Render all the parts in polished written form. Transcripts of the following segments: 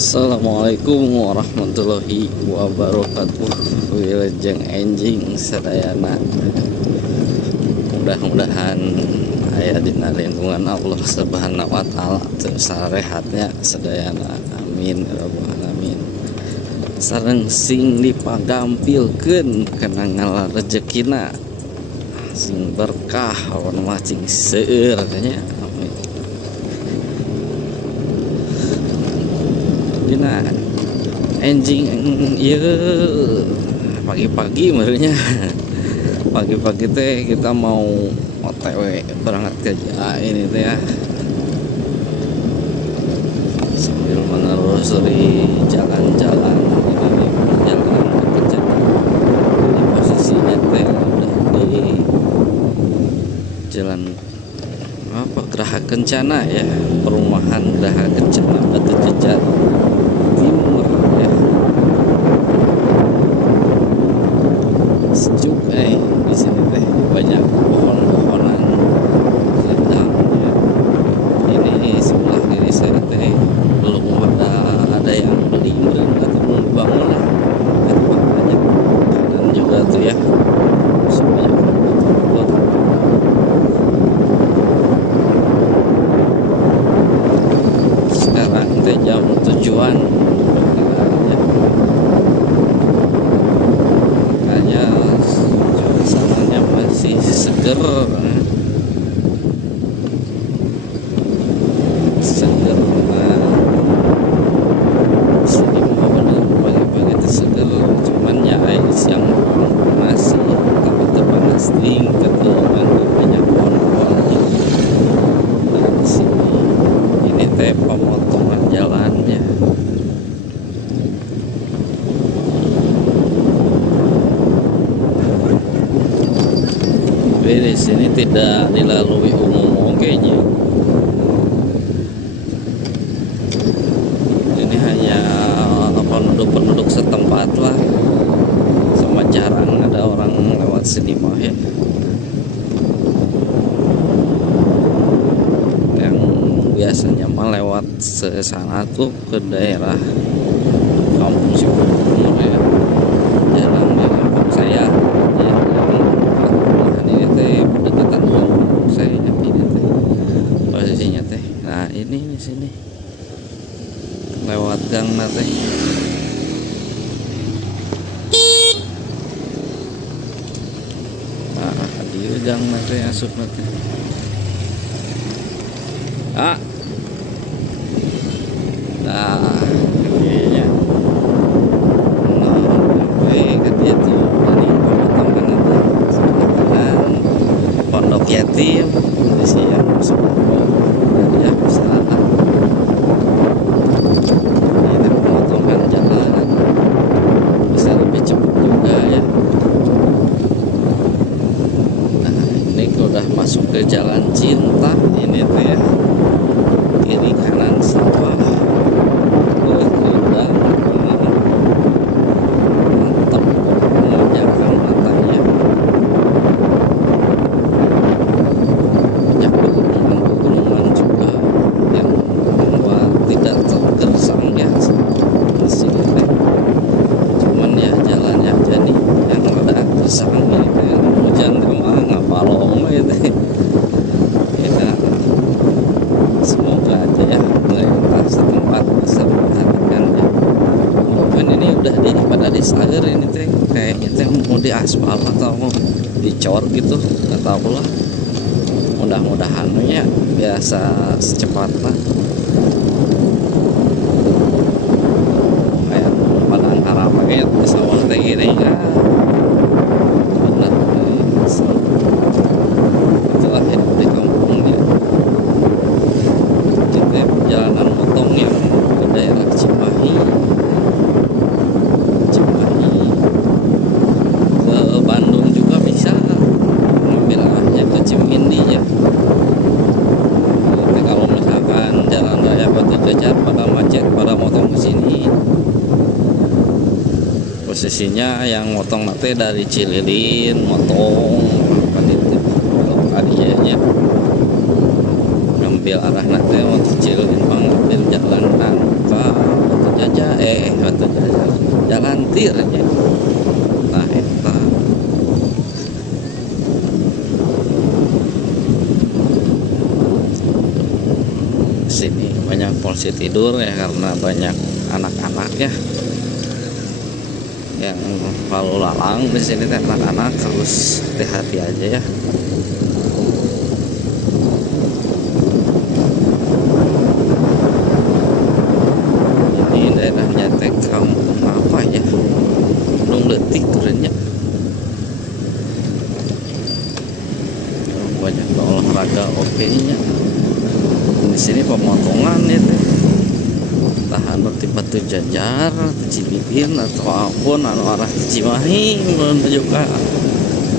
Assalamualaikum warahmatullahi wabarakatuh. Wilujeng enjing sadayana. Mudah-mudahan aya dina lingkungan Allah Subhanahu wa taala teu sarehatnya sadayana. Amin ya rabbal alamin. Sareng sing dipagampilkeun kana ngala rezekina sing berkah lawan macing seueur nya. Dina enjing pagi-pagi maksudnya pagi-pagi teh kita mau OTW berangkat kerja ini teh ya, sambil menelusuri jalan-jalan ini jalan kerja di posisinya teh udah di jalan apa Geraha Kencana ya, perumahan Geraha Kencana Batu Jajar Timur ya. Sejuk di sini teh banyak pohon-pohonan rindang ya. Ini sebelah kiri saya teh belum ada yang beli atau belum bangun lah. Itu banyak kanan juga tuh ya. Sebanyak sekarang teh jam tujuan makanya suasananya masih seger seger. Sini mah bener pagi-pagi itu seger, cuman ya siang masih tapi panas ding ketemuan banyak pohon-pohon di sini. Ini teh pemotongan jalannya. Tapi di sini tidak dilalui umum kayaknya. Ini hanya penduduk-penduduk setempat lah. Sama jarang ada orang lewat sini mah ya. Yang biasanya mah lewat sana tuh ke daerah kampung Cikunir ya. Jalan di kampung saya. Berdekatan kampung saya ini teh posisinya teh. Nah ini di sini lewat gang nate. Nah di gang nate asup nate. Nah kayaknya dia tuh dari pemotongan itu sebelah kanan Pondok Yatim di siang Sumargo ya salah. Ini pemotongan jalan bisa lebih cepat juga ya. Nah ini udah masuk ke Jalan Cinta ini tuh ya, kiri kanan sawah bergudang. Mantap memanjakan matanya. Banyak pegunungan juga yang membuat tidak tergersang ya di sini teh. Cuman ya jalannya aja nih yang rada gersang gitu ya. Hujan mah ngapalong gitu ya. Semoga aja ya pemerintah setempat bisa memperhatikan ya. Mungkin ini udah pada disager ini teh, kayaknya teh mau diaspal atau mau dicor gitu, nggak tahu lah. Mudah-mudahan ya biasa secepatnya. Kayak Padang Harapan kayak pesawat teh gini ya. Benar itulah hidup di kampungnya. Kita perjalanan motong yang ke daerah Cimahi ke Bandung juga bisa, ngambil arahnya ke Cimindi ya. Jadi kalau misalkan jalan raya Batu Jajar pada macet pada motong ke sini, posisinya yang motong nanti dari Cililin motong apa itu kalau kadianya ngambil arah nanti mau Cililin ngambil jalan Nangka jajar batu jajar jalan tirnya. Nah eta sini banyak polisi tidur ya karena banyak anak-anak ya yang lalu lalang di sini. Anak-anak harus hati-hati aja ya. Ini daerahnya teh kampung apa ya, Gunung Letik kerennya. Banyak olahraga oke-nya. Di sini pemotongan itu tahan di batu jajar, Cibibin atau apapun anu arah Cimahi menuju ke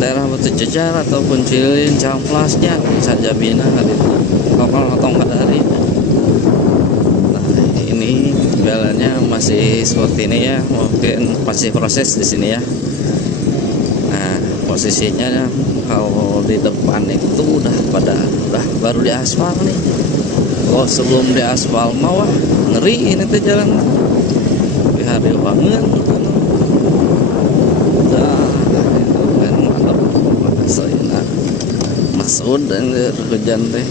daerah batu jajar ataupun Cilin Camplasnya bisa Jabina gitu. Lokal atau dari. Nah ini jalannya masih seperti ini ya, mungkin masih proses di sini ya. Nah posisinya kalau di depan itu udah baru di aspal nih. Kalau sebelum di aspal mah ngeri ini tuh jalan di hari banget. Dah itu kan mantap bahasanya Masud dan hujan teh.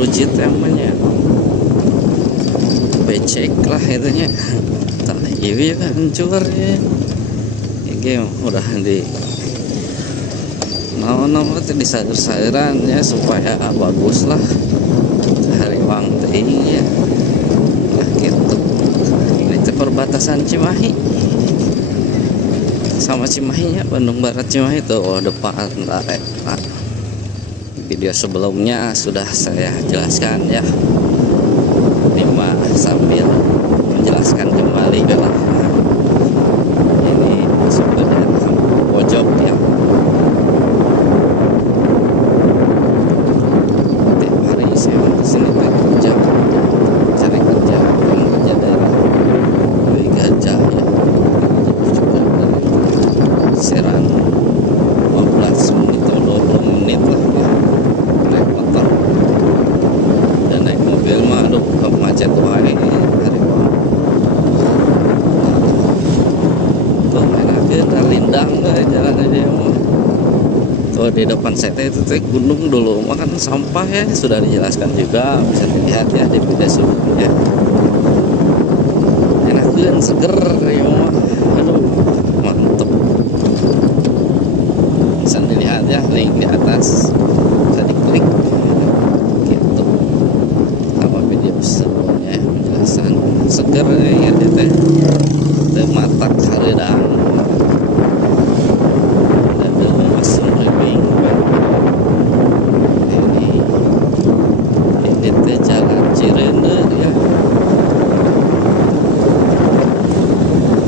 Rujit emangnya becek lah itunya, tak iya kan hancur ya. Ini udah di mau itu disayur-sayuran ya supaya bagus lah hari wang ting ya. Nah gitu. Ini itu perbatasan Cimahi sama Cimahi ya, Bandung Barat Cimahi tuh depan lah. Video sebelumnya sudah saya jelaskan ya. Ini mah sambil menjelaskan kembali lah. Ini masuk ke daerah pojok ya. Tiap hari saya kesini kerja, cari kerja, kerja daerah dari Gajah ya. Juga dari Serang 15 menit atau 20 menit lah ya. Naik motor dan naik mobil mah aduh macet tuh hari tuh enakan lindang jalan aja mah. Tuh di depan saya itu teh gunung dulu makan sampah ya, sudah dijelaskan juga, bisa dilihat ya di video sebelumnya. Enakan seger ya mah, aduh mantep. Bisa dilihat ya link di atas, bisa diklik gitu apa video sebelumnya penjelasan seger ya teh matak hareudang dan belum masuk living. Ini teh jalan Cireuneu ya.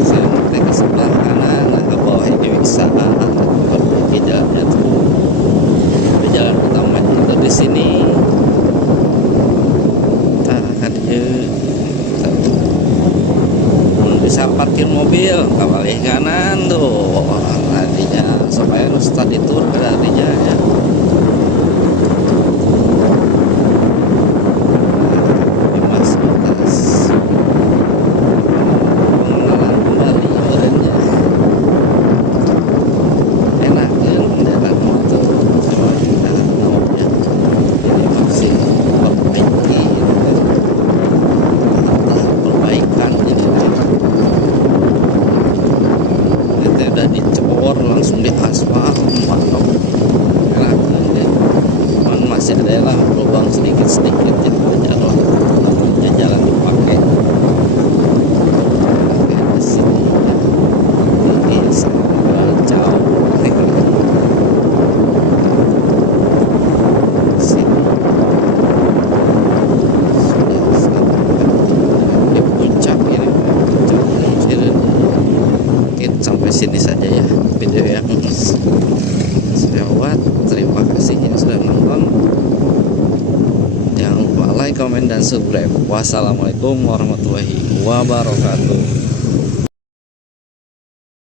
Saya teh ke sebelah kanan ke bawah ini bisa perbaiki jalannya tuh. Jalan utama itu di sini. Bisa parkir mobil ke balik kanan tuh tadinya supaya start itu tadinya ya. Masuk atas pengenalan kembali orangnya enak kan jalan motor sama kita nauknya ini masih perbaiki perbaikan jadi itu udah dicor langsung di aspal mantap enak kan deh. Cuman masih ada lah lubang sedikit-sedikit ya jalan jalan dipakai di sini ini sangat jauh sini sudah sampai di puncak ini mungkin sampai sini saja ya video yang saya buat. Terima kasih yang sudah nonton. like, comment, dan subscribe. Wassalamualaikum warahmatullahi wabarakatuh.